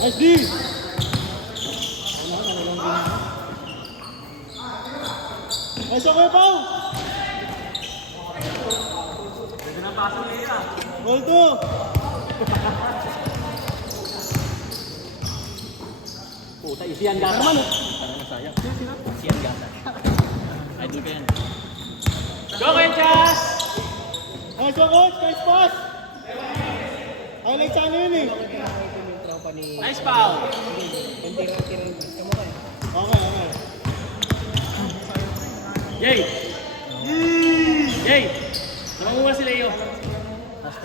Nice D! Nice ako yung pao! Pwede na pasang niya. Goal 2! Puta, isiyan gata. Parang nasayang. Isiyan gata. Idol ka yan. Go, Kenchas! Nice one, coach! Nice pass! Highlight sa ano yun eh? Nice foul! Okay, okay. Yay! Yay! Sabang mo muna si Leo.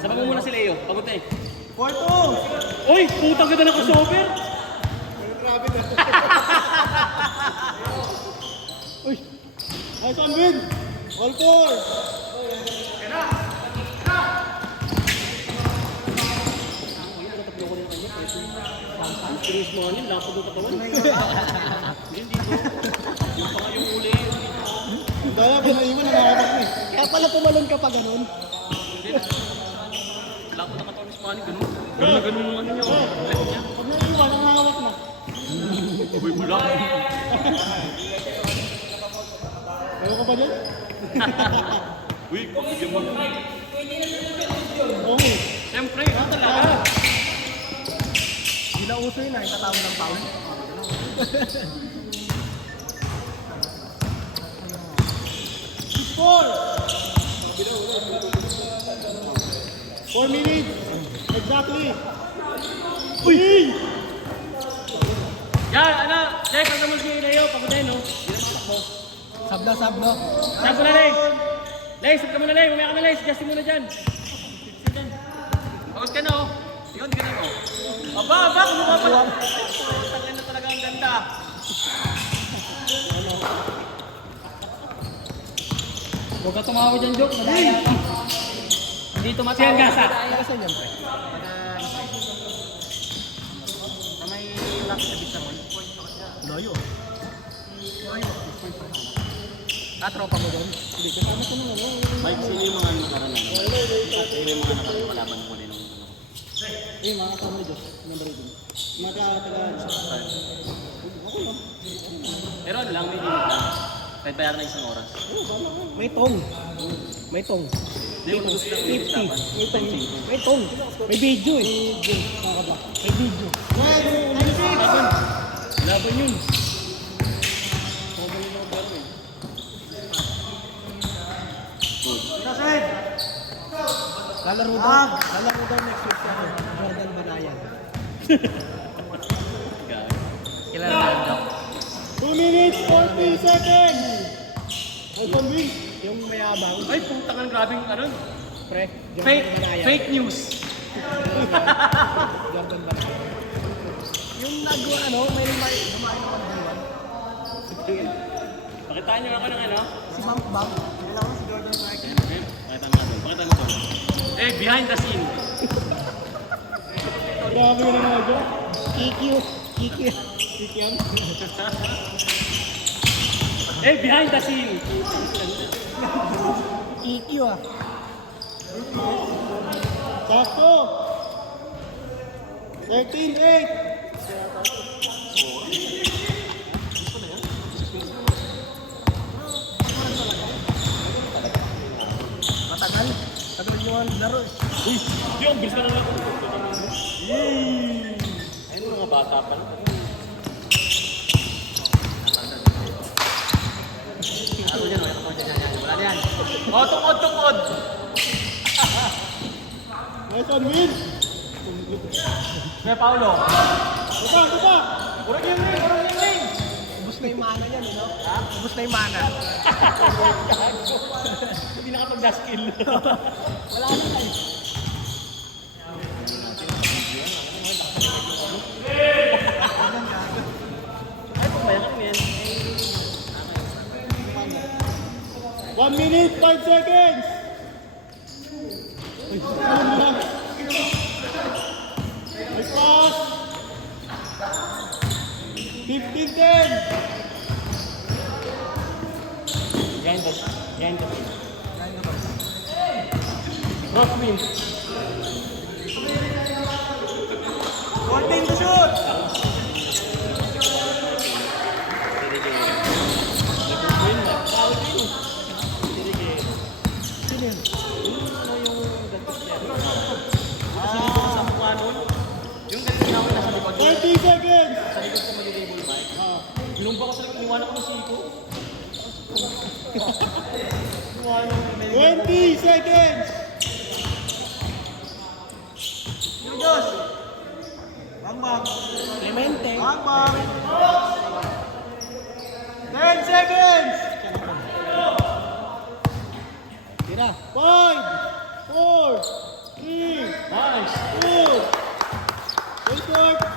Sabang mo muna si Leo. Pagunti. 4-2! Uy! Putang ganda ng crossover! Grabe na. Uy! Nice one, win! All 4! Finish mo ngayon, lapad ng katawan. Hindi ko. Yung pa nga yung uli. Dala, pinaiwan, nakakapak na eh. Kaya pala pumalon ka pa ganun. Lapad ng katawan ni Spani, ganun. Ganun yung ano niya. Left niya. Pag naiwan, nakakawak na. Uy, bulak. Ayaw ka ba dyan? Uy, bigyan mo. Oo. Siyempre, talaga. Hindi na uso yun ah, tatawag ng foul. Score! 4 minutes! Exactly! Uy! Yan, ano? Jay, pag naman si Leo, pagunti, no? Sab na, sab no? Saan ko na, Lay? Lay, sab ka muna, Lay. Mamaya ka na, Lay. Justin muna dyan. Pagod ka na, oh. Ikaw, hindi ka na, oh. Aba, kumapal. Tangin na talaga ang ganda. Huwag ka tumawa dyan, Jok. Madaya ka. Hindi tumatawa. Siyan gasa. Madaya ka sa inyo, pre. Na may lapit na bisa mo. Layo. Tropa mo doon. Hindi, kasama ko naman. Mike, sino yung mga nakaraan na? Sino yung mga nakaraan kalaban mo rin? Eh, mga kasama ni Diyos. Number 18. Mga taga... Ako lang. Pero ano lang, may limit lang. Kahit bayaran na isang oras. May tong. May tong. Hindi, gusto lang yung 50. usapan. May tong. May tong. May video eh. May video. Laban yun. Lalaro daw. Lalaro daw next week sa Jordan Banayan. Kilala na daw. 2 minutes, 40 seconds! Nice one, win! Yung mayabang. Ay, putang ang grabing ano. Pre, Jordan Fake, Banayan. fake news. Jordan Banayan. Yung nagawa may lumayo naman buwan. Pakitaan niyo ako ng ano. Si Bam Bam. Alam mo si Jordan Banayan. Pakita mo natin. Pakita mo to. Eh, behind the scene. Grabe yun ang mga Diyos. KQ. Kikian. Eh, behind the scene. EQ ah. Sakto! 13-8! Matagal. Tagal yung laro eh. Uy, yung bilis ka na lang. Yay! Ayun mga bata pa na. Ano dyan, o? Wala na yan. Tukod! Nice one, win! Kuya Paolo. Ito pa! Urang yung ring! Ubus na yung mana yan, no? Ha? Ubus na yung mana. Hindi nakapag-dash kill. Wala na tayo. Ay, pumayak mo yan. 1 minute, 5 seconds! Nice pass! 15-10! Yan. Crosswind. 14 to shoot! Sino yun? Yung galing na ako nasa likod. 30 seconds! Sa likod ko mag-label bike. Lumba ko sa likod, iniwanan ko ng siko. 20 seconds! Diyos! Bang! Clemente. Bang! 10 seconds! Tira. 5, 4, 3, Nice! 2, 1,